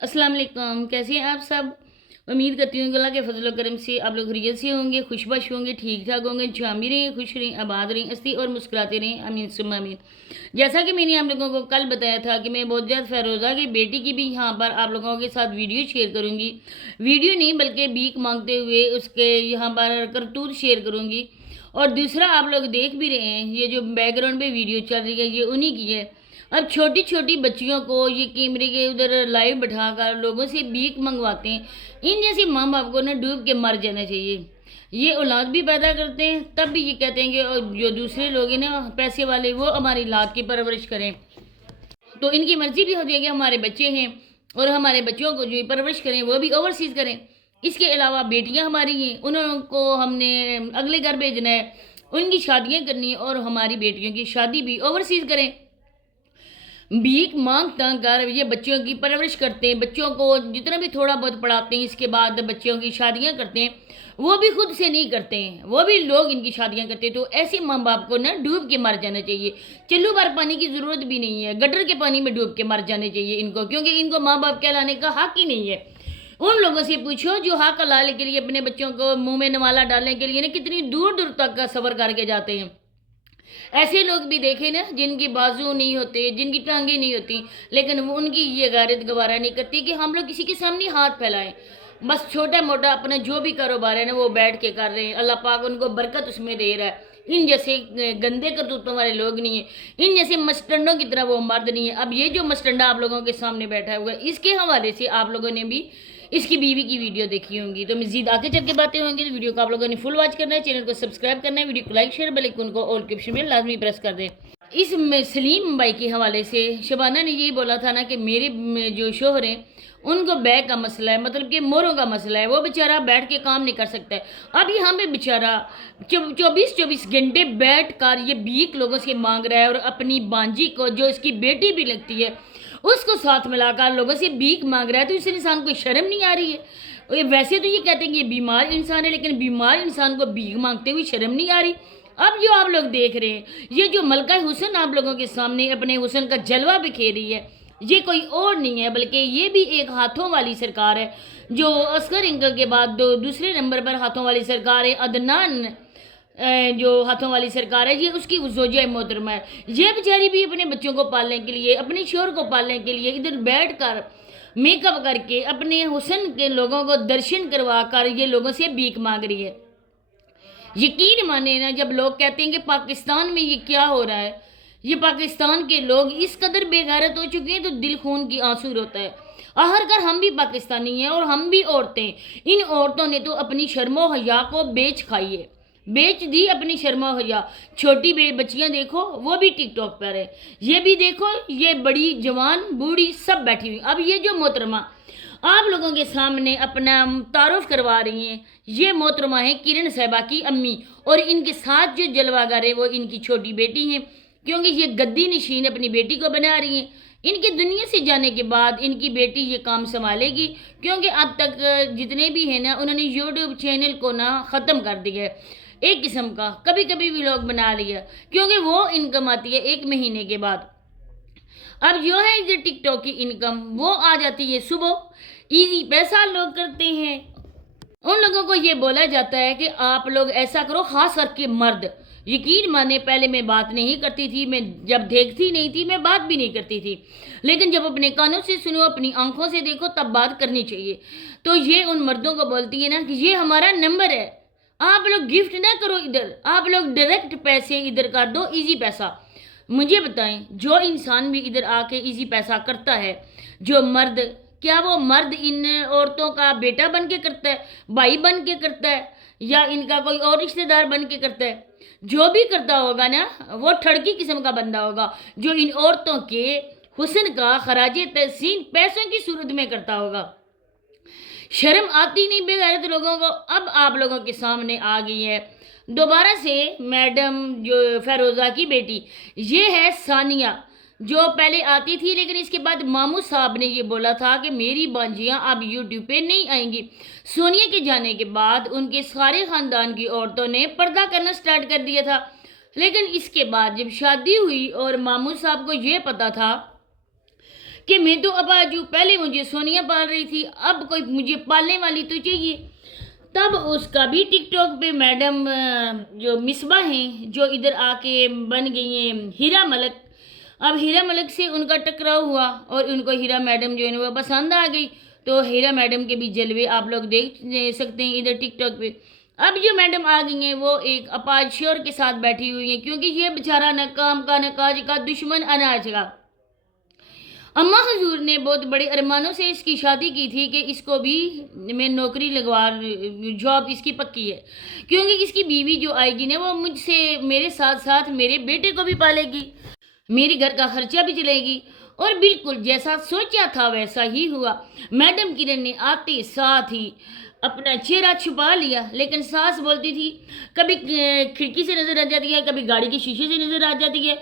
अस्सलाम वालेकुम। कैसे हैं आप सब? उम्मीद करती हूँ कि अल्लाह के फजल व करम से आप लोग खैरियत से होंगे, खुशबश होंगे, ठीक ठाक होंगे, जहाँ भी रहें, खुश रहें, आबाद रहें, हंसती और मुस्कुराते रहें। आमीन सुम्मा आमीन। जैसा कि मैंने आप लोगों को कल बताया था कि मैं बहुत जल्द फ़ैरोज़ा की बेटी की भी यहाँ पर आप लोगों के साथ वीडियो शेयर करूँगी। वीडियो नहीं बल्कि भीख मांगते हुए उसके यहाँ पर करतूत शेयर करूँगी। और दूसरा, आप लोग देख भी रहे हैं, ये जो बैकग्राउंड पे वीडियो चल रही है ये उन्हीं की है। अब छोटी छोटी बच्चियों को ये कैमरे के उधर लाइव बैठाकर लोगों से भीख मंगवाते हैं। इन जैसे माँ बाप को ना डूब के मर जाना चाहिए। ये औलाद भी पैदा करते हैं, तब भी ये कहते हैं कि और जो दूसरे लोग हैं ना पैसे वाले, वो हमारी औलाद की परवरिश करें। तो इनकी मर्जी भी होती है कि हमारे बच्चे हैं और हमारे बच्चों को जो परवरिश करें वो भी ओवरसीज़ करें। इसके अलावा बेटियां हमारी हैं, उनको हमने अगले घर भेजना है, उनकी शादियां करनी है और हमारी बेटियों की शादी भी ओवरसीज़ करें। भीख मांग तंग कर ये बच्चों की परवरिश करते हैं, बच्चों को जितना भी थोड़ा बहुत पढ़ाते हैं, इसके बाद बच्चों की शादियां करते हैं। वो भी खुद से नहीं करते हैं, वो भी लोग इनकी शादियां करते हैं। तो ऐसे माँ बाप को ना डूब के मर जाना चाहिए। चल्लू भर पानी की ज़रूरत भी नहीं है, गटर के पानी में डूब के मर जाने चाहिए इनको, क्योंकि इनको माँ बाप कहलाने का हक ही नहीं है। उन लोगों से पूछो जो हक लाने के लिए अपने बच्चों को मुंह में नवाला डालने के लिए ना कितनी दूर दूर तक का सफ़र करके जाते हैं। ऐसे लोग भी देखे ना जिनकी बाजू नहीं होते, जिनकी टांगे नहीं होती, लेकिन वो उनकी ये गैरत गवारा नहीं करती कि हम लोग किसी के सामने हाथ फैलाएं। बस छोटा मोटा अपना जो भी कारोबार है ना वो बैठ के कर रहे हैं, अल्लाह पाक उनको बरकत उसमें दे रहा है। इन जैसे गंदे करतूतों वाले लोग नहीं है, इन जैसे मस्टंडों की तरह वो मर्द नहीं है। अब ये जो मस्टंडा आप लोगों के सामने बैठा हुआ है, इसके हवाले से आप लोगों ने भी इसकी बीवी की वीडियो देखी होंगी, तो मजीद आगे चल के बातें होंगी। तो वीडियो को आप लोगों ने फुल वॉच करना है, चैनल को सब्सक्राइब करना है, वीडियो को लाइक शेयर बेल आइकन को ऑल के ऑप्शन में लाजमी प्रेस कर दें। इस सलीम भाई के हवाले से शबाना ने यही बोला था ना कि मेरे जो शोहर हैं उनको बैग का मसला है, मतलब कि मोरों का मसला है, वो बेचारा बैठ के काम नहीं कर सकता है। अब यहाँ पे बेचारा 24 घंटे बैठ कर ये भीख लोगों से मांग रहा है और अपनी बांजी को जो इसकी बेटी भी लगती है उसको साथ मिलाकर लोगों से भीख मांग रहा है। तो इस इंसान को शर्म नहीं आ रही है? वैसे तो ये कहते हैं कि ये बीमार इंसान है, लेकिन बीमार इंसान को भीख मांगते हुए शर्म नहीं आ रही। अब जो आप लोग देख रहे हैं, ये जो मलका हुसन आप लोगों के सामने अपने हुसन का जलवा बिखेर रही है, ये कोई और नहीं है बल्कि ये भी एक हाथों वाली सरकार है। जो असगर इंकल के बाद दूसरे नंबर पर हाथों वाली सरकार है, अदनान जो हाथों वाली सरकार है, ये उसकी ज़ौजा मोहतरमा है। ये बेचारी भी अपने बच्चों को पालने के लिए, अपने शोहर को पालने के लिए इधर बैठ कर मेकअप करके अपने हुसन के लोगों को दर्शन करवा कर ये लोगों से भीख मांग रही है। यकीन माने ना, जब लोग कहते हैं कि पाकिस्तान में ये क्या हो रहा है, ये पाकिस्तान के लोग इस कदर बेगैरत हो चुके हैं तो दिल खून की आंसू रोता है। आखिरकार हम भी पाकिस्तानी हैं और हम भी औरतें। इन औरतों ने तो अपनी शर्मो हया को बेच खाई है, बेच दी अपनी शर्मा हया। छोटी बच्चियां देखो वो भी टिकटॉक पर है, ये भी देखो, ये बड़ी जवान बूढ़ी सब बैठी हुई। अब ये जो मोहतरमा आप लोगों के सामने अपना तारुफ करवा रही हैं, ये मोहतरमा है किरण साहिबा की अम्मी, और इनके साथ जो जलवागर है वो इनकी छोटी बेटी हैं, क्योंकि ये गद्दी नशीन अपनी बेटी को बना रही हैं। इनके दुनिया से जाने के बाद इनकी बेटी ये काम संभालेगी, क्योंकि अब तक जितने भी हैं ना उन्होंने यूट्यूब चैनल को ना ख़त्म कर दिया है, एक किस्म का कभी कभी भी लोग बना लिया, क्योंकि वो इनकम आती है 1 महीने के बाद। अब जो है जो टिकटॉक की इनकम वो आ जाती है सुबह, इजी पैसा लोग करते हैं। उन लोगों को ये बोला जाता है कि आप लोग ऐसा करो, खास करके मर्द। यकीन माने पहले मैं बात नहीं करती थी, मैं जब देखती नहीं थी मैं बात भी नहीं करती थी, लेकिन जब अपने कानों से सुनो, अपनी आंखों से देखो, तब बात करनी चाहिए। तो ये उन मर्दों को बोलती है ना कि ये हमारा नंबर है, आप लोग गिफ्ट ना करो इधर, आप लोग डायरेक्ट पैसे इधर कर दो, इजी पैसा। मुझे बताएं, जो इंसान भी इधर आके इजी पैसा करता है, जो मर्द, क्या वो मर्द इन औरतों का बेटा बन के करता है, भाई बन के करता है, या इनका कोई और रिश्तेदार बन के करता है? जो भी करता होगा ना वो ठड़की किस्म का बंदा होगा, जो इन औरतों के हुस्न का खराज तहसीन पैसों की सूरत में करता होगा। शर्म आती नहीं बेगैरत लोगों को? अब आप लोगों के सामने आ गई है दोबारा से मैडम जो फ़ैरोज़ा की बेटी, ये है सानिया, जो पहले आती थी, लेकिन इसके बाद मामू साहब ने ये बोला था कि मेरी बांजियाँ अब यूट्यूब पे नहीं आएंगी। सोनिया के जाने के बाद उनके सारे ख़ानदान की औरतों ने पर्दा करना स्टार्ट कर दिया था, लेकिन इसके बाद जब शादी हुई और मामू साहब को ये पता था کہ میں تو اپاہج ہوں، پہلے مجھے سونیا پال رہی تھی، اب کوئی مجھے پالنے والی تو چاہیے۔ تب اس کا بھی ٹک ٹاک پہ میڈم جو مصباح ہیں جو ادھر آ کے بن گئی ہیں ہیرا ملک، اب ہیرا ملک سے ان کا ٹکراؤ ہوا اور ان کو ہیرا میڈم جو ہے وہ پسند آ گئی، تو ہیرا میڈم کے بھی جلوے آپ لوگ دیکھ سکتے ہیں ادھر ٹک ٹاک پہ۔ اب جو میڈم آ گئی ہیں وہ ایک اپاہج شور کے ساتھ بیٹھی ہوئی ہیں، کیونکہ یہ بیچارہ نہ کام کا نہ کاج کا، دشمن اناج کا۔ اماں حضور نے بہت بڑے ارمانوں سے اس کی شادی کی تھی کہ اس کو بھی میں نوکری لگوا، جاب اس کی پکی ہے، کیونکہ اس کی بیوی جو آئے گی نا وہ مجھ سے میرے ساتھ ساتھ میرے بیٹے کو بھی پالے گی، میری گھر کا خرچہ بھی چلے گی۔ اور بالکل جیسا سوچا تھا ویسا ہی ہوا۔ میڈم کرن نے آتے ساتھ ہی اپنا چہرہ چھپا لیا، لیکن ساس بولتی تھی، کبھی کھڑکی سے نظر آ جاتی ہے، کبھی گاڑی کے شیشے سے نظر آ جاتی ہے،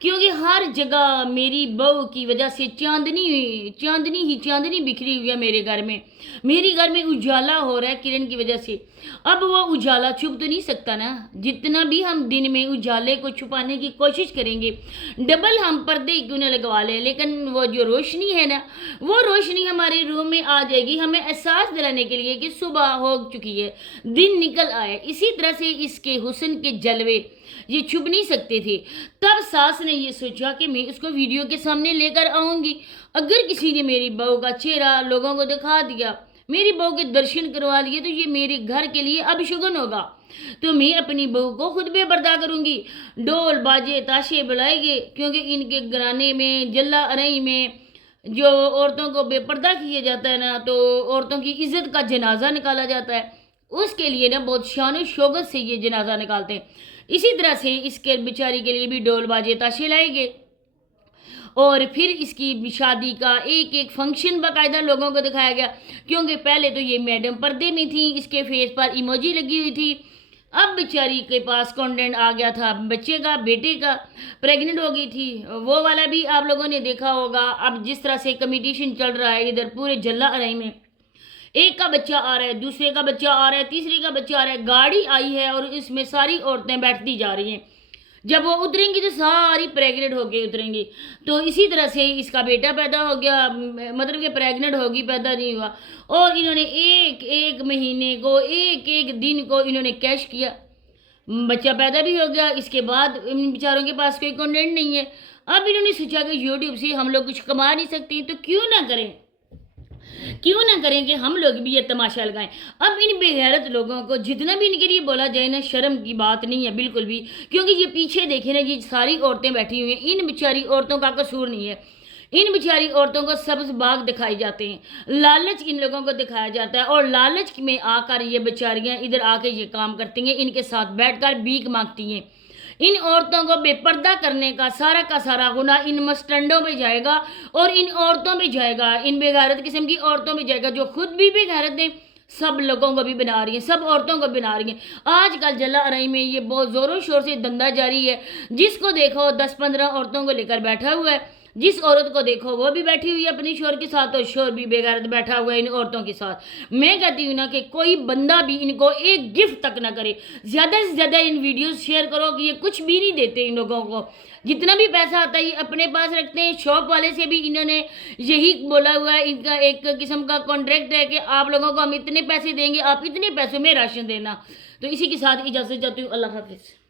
کیونکہ ہر جگہ میری بہو کی وجہ سے چاندنی بکھری ہوئی ہے میرے گھر میں، میری گھر میں اجالا ہو رہا ہے کرن کی وجہ سے۔ اب وہ اجالا چھپ تو نہیں سکتا نا، جتنا بھی ہم دن میں اجالے کو چھپانے کی کوشش کریں گے، ڈبل ہم پردے کیوں نہ لگوا لیں، لیکن وہ جو روشنی ہے نا، وہ روشنی ہمارے روم میں آ جائے گی، ہمیں احساس دلانے کے لیے کہ صبح ہو چکی ہے، دن نکل آئے۔ اسی طرح سے اس کے حسن کے جلوے یہ چھپ نہیں سکتے تھے۔ تب ساس نے یہ سوچا کہ میں اس کو ویڈیو کے سامنے لے کر آؤں گی، اگر کسی نے میری بہو کا چہرہ لوگوں کو دکھا دیا، میری بہو کے درشن کروا لیے، تو یہ میرے گھر کے لیے اب شگن ہوگا، تو میں اپنی بہو کو خود بے پردہ کروں گی، ڈول باجے تاشے بلائے گے، کیونکہ ان کے گھرانے میں جلا ارئی میں جو عورتوں کو بے پردہ کیا جاتا ہے نا، تو عورتوں کی عزت کا جنازہ نکالا جاتا ہے، اس کے لیے نا بہت شان و شوکت سے یہ جنازہ نکالتے ہیں۔ اسی طرح سے اس کے بیچاری کے لیے بھی ڈول باجے تاشے لائے گے، اور پھر اس کی شادی کا ایک ایک فنکشن باقاعدہ لوگوں کو دکھایا گیا، کیونکہ پہلے تو یہ میڈم پردے میں تھی، اس کے فیس پر ایموجی لگی ہوئی تھی، اب بیچاری کے پاس کانٹینٹ آ گیا تھا بچے کا، بیٹے کا، پریگننٹ ہو گئی تھی، وہ والا بھی آپ لوگوں نے دیکھا ہوگا۔ اب جس طرح سے کمیٹیشن چل رہا ہے ادھر پورے جلا ارائی میں، ایک کا بچہ آ رہا ہے، دوسرے کا بچہ آ رہا ہے، تیسرے کا بچہ آ رہا ہے، گاڑی آئی ہے اور اس میں ساری عورتیں بیٹھتی جا رہی ہیں، جب وہ اتریں گی تو ساری پریگننٹ ہو کے اتریں گی۔ تو اسی طرح سے اس کا بیٹا پیدا ہو گیا، مطلب کہ پریگننٹ ہوگی، پیدا نہیں ہوا، اور انہوں نے ایک ایک مہینے کو، ایک ایک دن کو انہوں نے کیش کیا، بچہ پیدا بھی ہو گیا۔ اس کے بعد ان بیچاروں کے پاس کوئی کنٹینٹ نہیں ہے، اب انہوں نے سوچا کہ یوٹیوب سے ہم لوگ کچھ کما نہیں سکتے، تو کیوں نہ کریں کہ ہم لوگ بھی یہ تماشا لگائیں۔ اب ان بے غیرت لوگوں کو جتنا بھی ان کے لیے بولا جائے نا، شرم کی بات نہیں ہے بالکل بھی، کیونکہ یہ پیچھے دیکھیں نا، یہ ساری عورتیں بیٹھی ہوئی ہیں، ان بیچاری عورتوں کا قصور نہیں ہے، ان بیچاری عورتوں کو سبز باغ دکھائی جاتے ہیں، لالچ ان لوگوں کو دکھایا جاتا ہے، اور لالچ میں آ کر یہ بیچاریاں ادھر آ کے یہ کام کرتی ہیں، ان کے ساتھ بیٹھ کر بھیک مانگتی ہیں۔ ان عورتوں کو بے پردہ کرنے کا سارا گناہ ان مسٹنڈوں میں جائے گا، اور ان عورتوں میں جائے گا، ان بے غیرت قسم کی عورتوں میں جائے گا، جو خود بھی بے غیرت ہیں، سب لوگوں کو بھی بنا رہی ہیں، سب عورتوں کو بنا رہی ہیں۔ آج کل جلا ارائی میں یہ بہت زور و شور سے دھندا جاری ہے، جس کو دیکھو 10-15 عورتوں کو لے کر بیٹھا ہوا ہے، جس عورت کو دیکھو وہ بھی بیٹھی ہوئی ہے اپنی شوہر کے ساتھ، اور شوہر بھی بے غیرت بیٹھا ہوا ہے ان عورتوں کے ساتھ۔ میں کہتی ہوں نا کہ کوئی بندہ بھی ان کو ایک گفٹ تک نہ کرے، زیادہ سے زیادہ ان ویڈیوز شیئر کرو، کہ یہ کچھ بھی نہیں دیتے ان لوگوں کو، جتنا بھی پیسہ آتا ہے یہ اپنے پاس رکھتے ہیں۔ شاپ والے سے بھی انہوں نے یہی بولا ہوا ہے، ان کا ایک قسم کا کانٹریکٹ ہے کہ آپ لوگوں کو ہم اتنے پیسے دیں گے، آپ اتنے پیسوں میں راشن دینا۔ تو اسی کے ساتھ اجازت چاہتی ہوں، اللہ حافظ۔